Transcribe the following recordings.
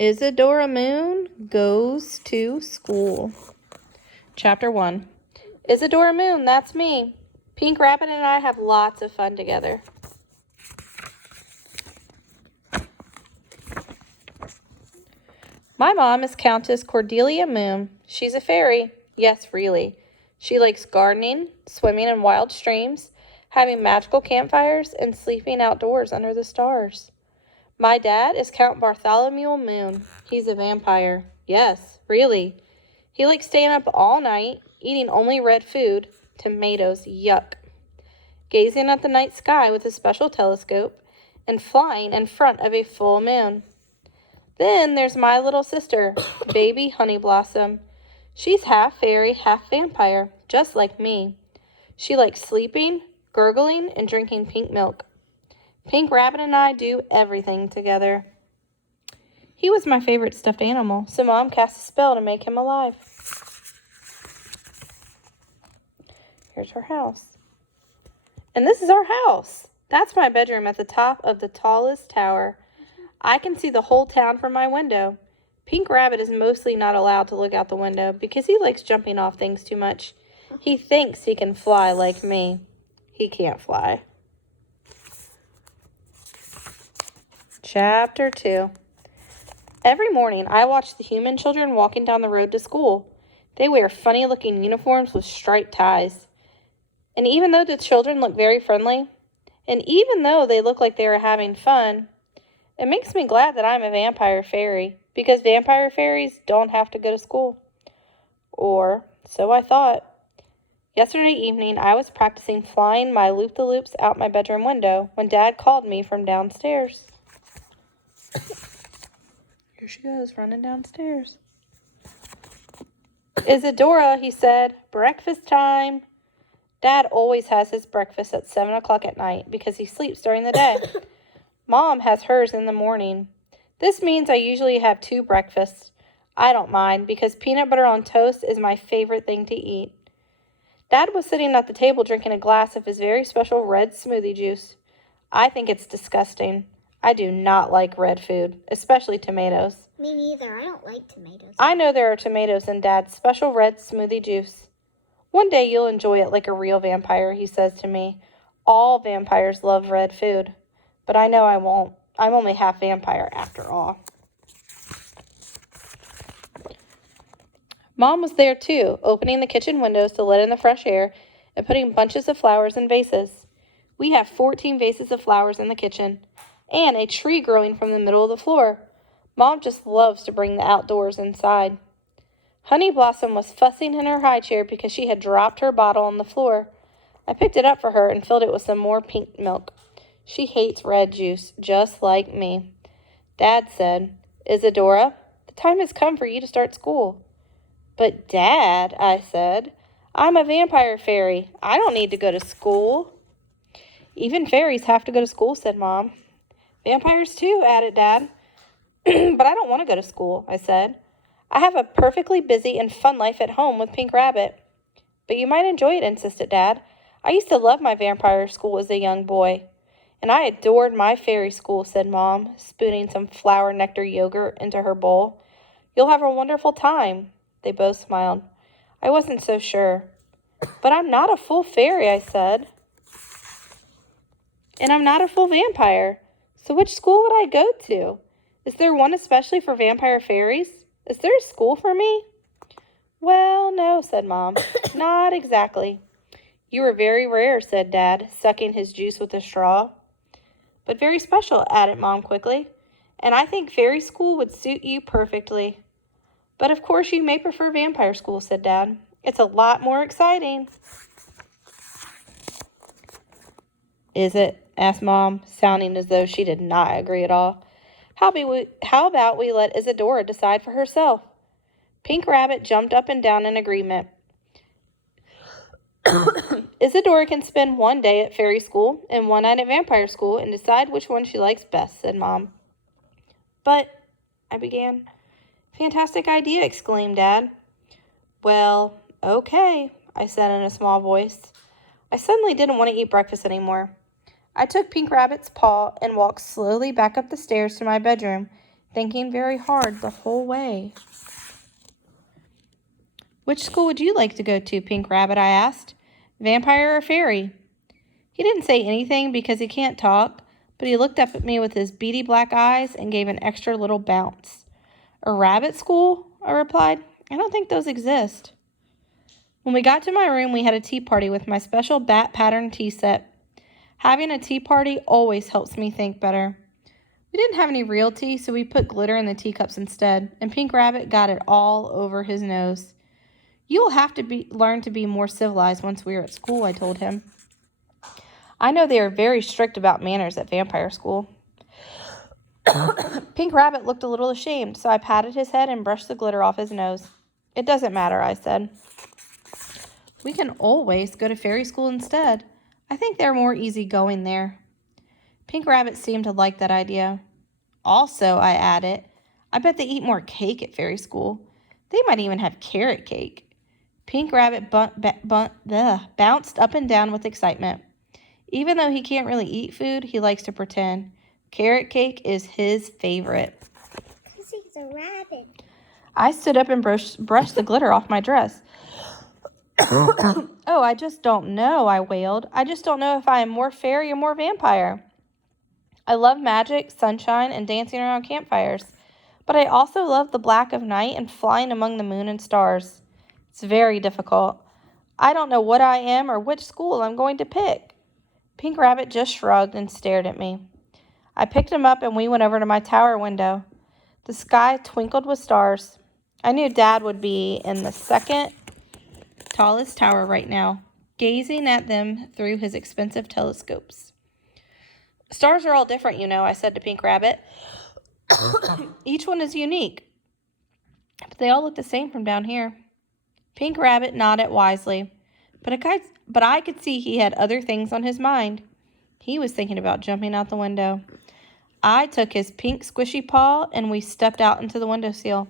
Isadora Moon goes to school. Chapter 1. Isadora Moon, that's me. Pink Rabbit and I have lots of fun together. My mom is Countess Cordelia Moon. She's a fairy. Yes, really. She likes gardening, swimming in wild streams, having magical campfires, and sleeping outdoors under the stars. My dad is Count Bartholomew Moon. He's a vampire. Yes, really. He likes staying up all night, eating only red food, tomatoes, yuck, gazing at the night sky with a special telescope, and flying in front of a full moon. Then there's my little sister, Baby Honey Blossom. She's half fairy, half vampire, just like me. She likes sleeping, gurgling, and drinking pink milk. Pink Rabbit and I do everything together. He was my favorite stuffed animal, so Mom cast a spell to make him alive. Here's her house. And this is our house. That's my bedroom at the top of the tallest tower. I can see the whole town from my window. Pink Rabbit is mostly not allowed to look out the window because he likes jumping off things too much. He thinks he can fly like me. He can't fly. Chapter 2. Every morning, I watch the human children walking down the road to school. They wear funny-looking uniforms with striped ties. And even though the children look very friendly, and even though they look like they are having fun, it makes me glad that I'm a vampire fairy, because vampire fairies don't have to go to school. Or, so I thought. Yesterday evening, I was practicing flying my loop-the-loops out my bedroom window when Dad called me from downstairs. Here she goes, running downstairs. Isadora, he said, breakfast time. Dad always has his breakfast at 7 o'clock at night because he sleeps during the day. Mom has hers in the morning. This means I usually have 2 breakfasts. I don't mind because peanut butter on toast is my favorite thing to eat. Dad was sitting at the table drinking a glass of his very special red smoothie juice. I think it's disgusting. I do not like red food, especially tomatoes. Me neither. I don't like tomatoes. I know there are tomatoes in Dad's special red smoothie juice. One day you'll enjoy it like a real vampire, he says to me. All vampires love red food, but I know I won't. I'm only half vampire after all. Mom was there too, opening the kitchen windows to let in the fresh air and putting bunches of flowers in vases. We have 14 vases of flowers in the kitchen and a tree growing from the middle of the floor. Mom just loves to bring the outdoors inside. Honey Blossom was fussing in her high chair because she had dropped her bottle on the floor. I picked it up for her and filled it with some more pink milk. She hates red juice, just like me. Dad said, Isadora, the time has come for you to start school. But Dad, I said, I'm a vampire fairy. I don't need to go to school. Even fairies have to go to school, said Mom. Vampires too, added Dad. But I don't want to go to school, I said. I have a perfectly busy and fun life at home with Pink Rabbit. But you might enjoy it, insisted Dad. I used to love my vampire school as a young boy. And I adored my fairy school, said Mom, spooning some flower nectar yogurt into her bowl. You'll have a wonderful time. They both smiled. I wasn't so sure. But I'm not a full fairy, I said. And I'm not a full vampire. So which school would I go to? Is there one especially for vampire fairies? Is there a school for me? Well, no, said Mom. Not exactly. You are very rare, said Dad, sucking his juice with a straw. But very special, added Mom quickly. And I think fairy school would suit you perfectly. But of course you may prefer vampire school, said Dad. It's a lot more exciting. Is it? Asked Mom, sounding as though she did not agree at all. How about we let Isadora decide for herself? Pink Rabbit jumped up and down in agreement. Isadora can spend one day at fairy school and one night at vampire school and decide which one she likes best, said Mom. But, I began. Fantastic idea, exclaimed Dad. Well, okay, I said in a small voice. I suddenly didn't want to eat breakfast anymore. I took Pink Rabbit's paw and walked slowly back up the stairs to my bedroom, thinking very hard the whole way. "Which school would you like to go to, Pink Rabbit?" I asked. "Vampire or fairy?" He didn't say anything because he can't talk, but he looked up at me with his beady black eyes and gave an extra little bounce. "A rabbit school?" I replied. "I don't think those exist." When we got to my room, we had a tea party with my special bat pattern tea set. Having a tea party always helps me think better. We didn't have any real tea, so we put glitter in the teacups instead, and Pink Rabbit got it all over his nose. "You'll have to learn to be more civilized once we are at school," I told him. "I know they are very strict about manners at vampire school." Pink Rabbit looked a little ashamed, so I patted his head and brushed the glitter off his nose. "It doesn't matter," I said. "We can always go to fairy school instead. I think they're more easygoing there." Pink Rabbit seemed to like that idea. "Also," I added, "I bet they eat more cake at fairy school. They might even have carrot cake." Pink Rabbit bounced up and down with excitement. Even though he can't really eat food, he likes to pretend. Carrot cake is his favorite. Because he's a rabbit. I stood up and brushed the glitter off my dress. "Oh, I just don't know," I wailed. "I just don't know if I am more fairy or more vampire. I love magic, sunshine, and dancing around campfires. But I also love the black of night and flying among the moon and stars. It's very difficult. I don't know what I am or which school I'm going to pick." Pink Rabbit just shrugged and stared at me. I picked him up and we went over to my tower window. The sky twinkled with stars. I knew Dad would be in the second tallest tower right now, gazing at them through his expensive telescopes. "Stars are all different, you know," I said to Pink Rabbit. "Each one is unique, but they all look the same from down here." Pink Rabbit nodded wisely, but I could see he had other things on his mind. He was thinking about jumping out the window. I took his pink squishy paw and we stepped out into the windowsill.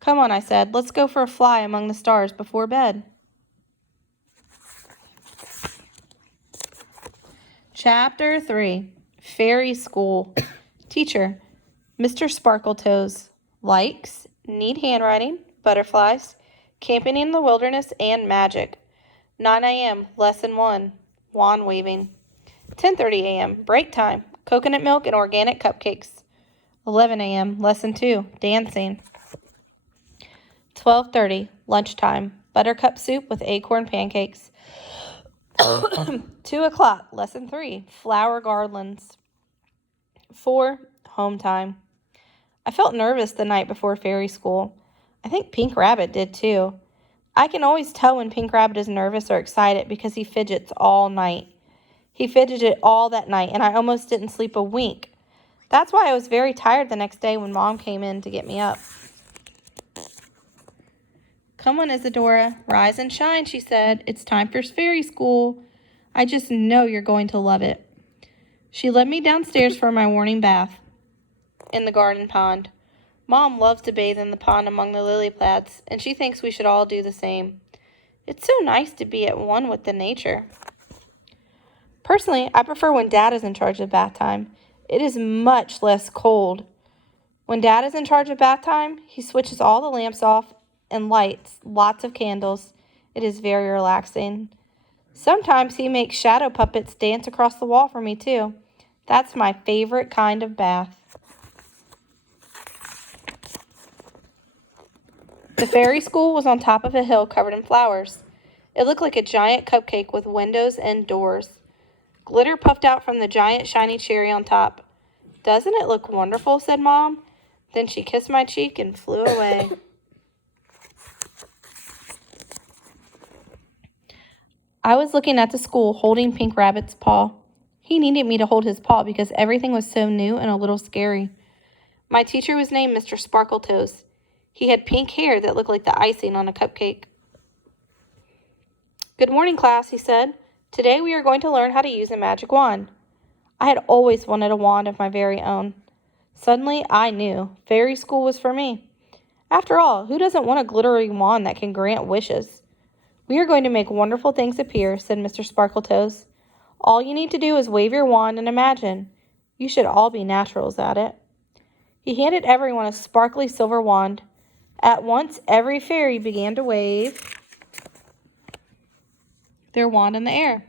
"Come on," I said. "Let's go for a fly among the stars before bed." Chapter 3. Fairy School. Teacher, Mr. Sparkletoes. Likes, need handwriting, butterflies, camping in the wilderness, and magic. 9 a.m., Lesson 1, wand weaving. 10:30 a.m., break time, coconut milk and organic cupcakes. 11 a.m., Lesson 2, dancing. 12:30, lunchtime, buttercup soup with acorn pancakes. 2 o'clock, Lesson 3, flower garlands. 4, home time. I felt nervous the night before fairy school. I think Pink Rabbit did too. I can always tell when Pink Rabbit is nervous or excited because he fidgets all night. He fidgeted all that night, and I almost didn't sleep a wink. That's why I was very tired the next day when Mom came in to get me up. "Come on, Isadora, rise and shine," she said. "It's time for fairy school. I just know you're going to love it." She led me downstairs for my morning bath in the garden pond. Mom loves to bathe in the pond among the lily pads, and she thinks we should all do the same. It's so nice to be at one with the nature. Personally, I prefer when Dad is in charge of bath time. It is much less cold. When Dad is in charge of bath time, he switches all the lamps off and lights lots of candles. It is very relaxing. Sometimes he makes shadow puppets dance across the wall for me too. That's my favorite kind of bath. The fairy school was on top of a hill covered in flowers. It looked like a giant cupcake with windows and doors. Glitter puffed out from the giant shiny cherry on top. "Doesn't it look wonderful?" said Mom. Then she kissed my cheek and flew away. I was looking at the school, holding Pink Rabbit's paw. He needed me to hold his paw because everything was so new and a little scary. My teacher was named Mr. Sparkletoes. He had pink hair that looked like the icing on a cupcake. "Good morning, class," he said. "Today we are going to learn how to use a magic wand." I had always wanted a wand of my very own. Suddenly, I knew fairy school was for me. After all, who doesn't want a glittery wand that can grant wishes? "We are going to make wonderful things appear," said Mr. Sparkletoes. "All you need to do is wave your wand and imagine. You should all be naturals at it." He handed everyone a sparkly silver wand. At once, every fairy began to wave their wand in the air.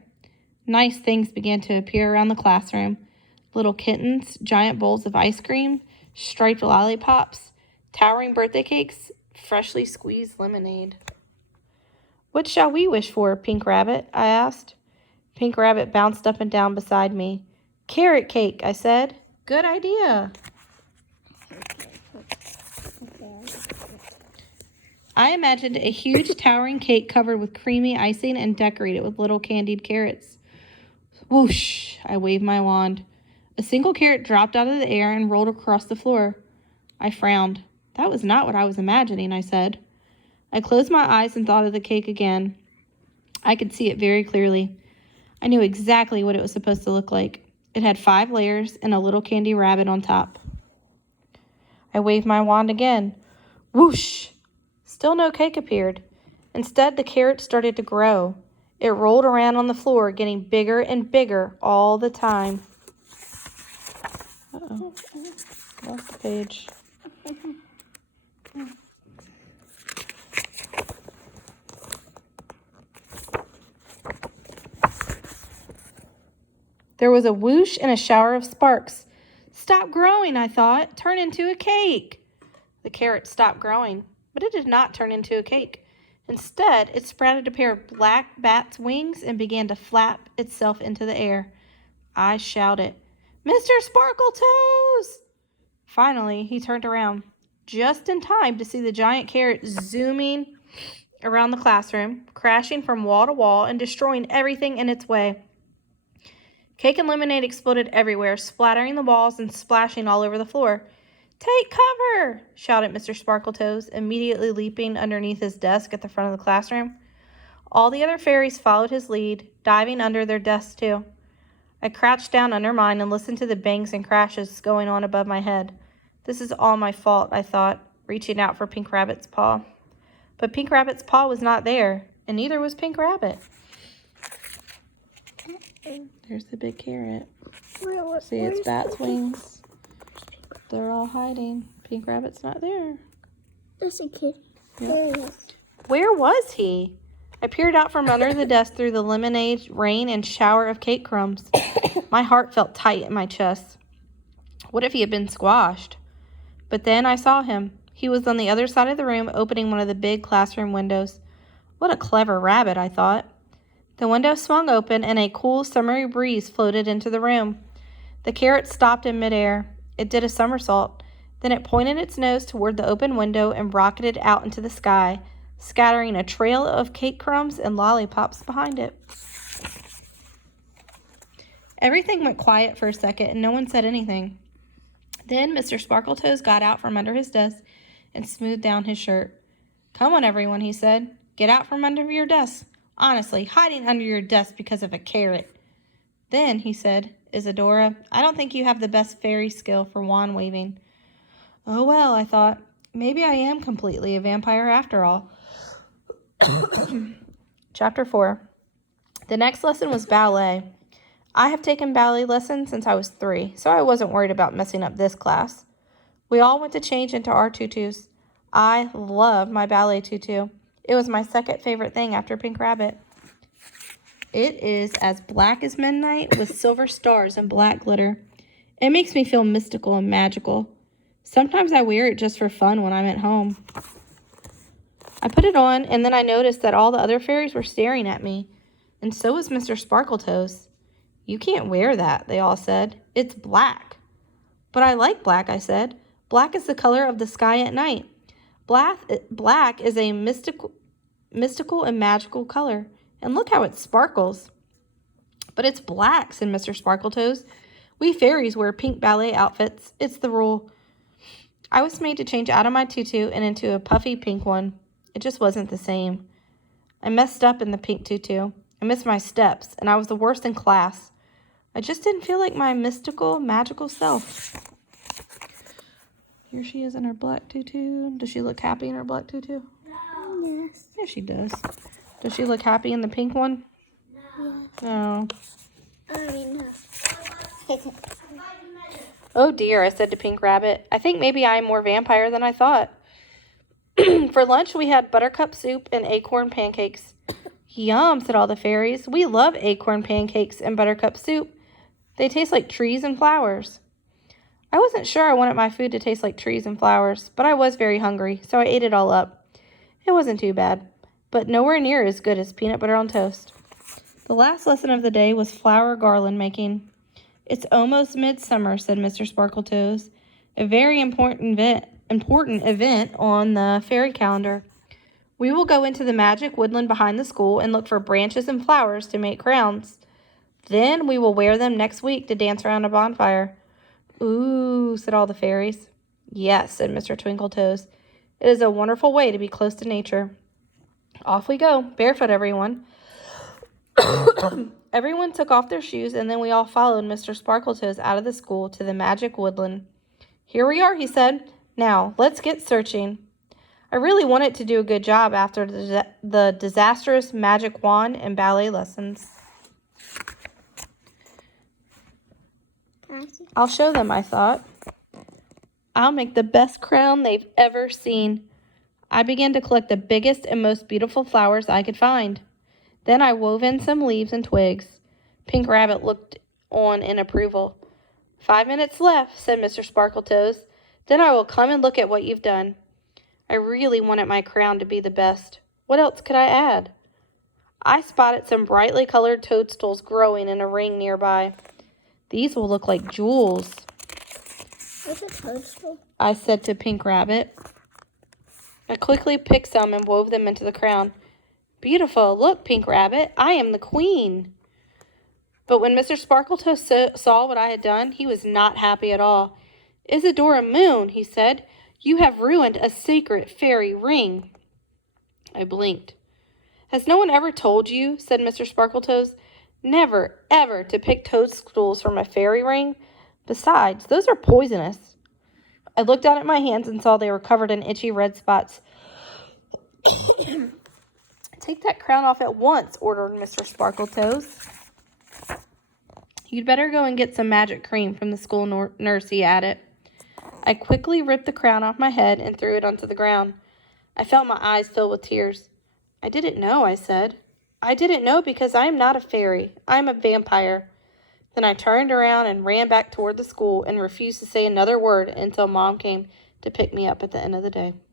Nice things began to appear around the classroom. Little kittens, giant bowls of ice cream, striped lollipops, towering birthday cakes, freshly squeezed lemonade. What shall we wish for, Pink Rabbit? I asked. Pink Rabbit bounced up and down beside me. Carrot cake, I said. Good idea. I imagined a huge towering cake covered with creamy icing and decorated with little candied carrots. Whoosh! I waved my wand. A single carrot dropped out of the air and rolled across the floor. I frowned. That was not what I was imagining, I said. I closed my eyes and thought of the cake again. I could see it very clearly. I knew exactly what it was supposed to look like. It had 5 layers and a little candy rabbit on top. I waved my wand again. Whoosh! Still no cake appeared. Instead, the carrot started to grow. It rolled around on the floor, getting bigger and bigger all the time. Uh-oh. Lost the page. There was a whoosh and a shower of sparks. Stop growing, I thought. Turn into a cake. The carrot stopped growing, but it did not turn into a cake. Instead, it sprouted a pair of black bat's wings and began to flap itself into the air. I shouted, Mr. Sparkletoes! Finally, he turned around, just in time to see the giant carrot zooming around the classroom, crashing from wall to wall and destroying everything in its way. Cake and lemonade exploded everywhere, splattering the walls and splashing all over the floor. Take cover! Shouted Mr. Sparkletoes, immediately leaping underneath his desk at the front of the classroom. All the other fairies followed his lead, diving under their desks too. I crouched down under mine and listened to the bangs and crashes going on above my head. This is all my fault, I thought, reaching out for Pink Rabbit's paw. But Pink Rabbit's paw was not there, and neither was Pink Rabbit. There's the big carrot. See its bat's wings. They're all hiding. Pink Rabbit's not there. There's a kid. Yep. Where was he? I peered out from under the desk through the lemonade, rain, and shower of cake crumbs. My heart felt tight in my chest. What if he had been squashed? But then I saw him. He was on the other side of the room, opening one of the big classroom windows. What a clever rabbit, I thought. The window swung open, and a cool summery breeze floated into the room. The carrot stopped in midair. It did a somersault. Then it pointed its nose toward the open window and rocketed out into the sky, scattering a trail of cake crumbs and lollipops behind it. Everything went quiet for a second, and no one said anything. Then Mr. Sparkletoes got out from under his desk and smoothed down his shirt. Come on, everyone, he said. Get out from under your desk. Honestly, hiding under your desk because of a carrot. Then, he said, Isadora, I don't think you have the best fairy skill for wand waving. Oh, well, I thought, maybe I am completely a vampire after all. Chapter 4. The next lesson was ballet. I have taken ballet lessons since I was 3, so I wasn't worried about messing up this class. We all went to change into our tutus. I love my ballet tutu. It was my second favorite thing after Pink Rabbit. It is as black as midnight with silver stars and black glitter. It makes me feel mystical and magical. Sometimes I wear it just for fun when I'm at home. I put it on, and then I noticed that all the other fairies were staring at me, and so was Mr. Sparkletoes. You can't wear that, they all said. It's black. But I like black, I said. Black is the color of the sky at night. Black is a mystical and magical color. And look how it sparkles. But it's black, said Mr. Sparkletoes. We fairies wear pink ballet outfits. It's the rule. I was made to change out of my tutu and into a puffy pink one. It just wasn't the same. I messed up in the pink tutu. I missed my steps, and I was the worst in class. I just didn't feel like my mystical, magical self. Here she is in her black tutu. Does she look happy in her black tutu? No. Yes. Yeah, she does. Does she look happy in the pink one? Yes. No. I know. Oh dear, I said to Pink Rabbit. I think maybe I am more vampire than I thought. For lunch, we had buttercup soup and acorn pancakes. Yum, said all the fairies. We love acorn pancakes and buttercup soup. They taste like trees and flowers. I wasn't sure I wanted my food to taste like trees and flowers, but I was very hungry, so I ate it all up. It wasn't too bad, but nowhere near as good as peanut butter on toast. The last lesson of the day was flower garland making. It's almost midsummer, said Mr. Sparkletoes. A very important event on the fairy calendar. We will go into the magic woodland behind the school and look for branches and flowers to make crowns. Then we will wear them next week to dance around a bonfire. Ooh, said all the fairies. Yes, said Mr. Twinkletoes. It is a wonderful way to be close to nature. Off we go, barefoot everyone. Everyone took off their shoes, and then we all followed Mr. Sparkletoes out of the school to the magic woodland. Here we are, he said. Now, let's get searching. I really wanted to do a good job after the disastrous magic wand and ballet lessons. I'll show them, I thought. I'll make the best crown they've ever seen. I began to collect the biggest and most beautiful flowers I could find. Then I wove in some leaves and twigs. Pink Rabbit looked on in approval. 5 minutes left, said Mr. Sparkletoes. Then I will come and look at what you've done. I really wanted my crown to be the best. What else could I add? I spotted some brightly colored toadstools growing in a ring nearby. These will look like jewels. What's a toadstool? I said to Pink Rabbit. I quickly picked some and wove them into the crown. Beautiful. Look, Pink Rabbit, I am the queen. But when Mr. Sparkletoes saw what I had done, he was not happy at all. Isadora Moon, he said, you have ruined a sacred fairy ring. I blinked. Has no one ever told you, said Mr. Sparkletoes, never, ever to pick toadstools from a fairy ring? Besides, those are poisonous. I looked down at my hands and saw they were covered in itchy red spots. Take that crown off at once, ordered Mr. Sparkletoes. You'd better go and get some magic cream from the school nurse, he added. I quickly ripped the crown off my head and threw it onto the ground. I felt my eyes fill with tears. I didn't know, I said. I didn't know because I am not a fairy. I am a vampire. Then I turned around and ran back toward the school and refused to say another word until Mom came to pick me up at the end of the day.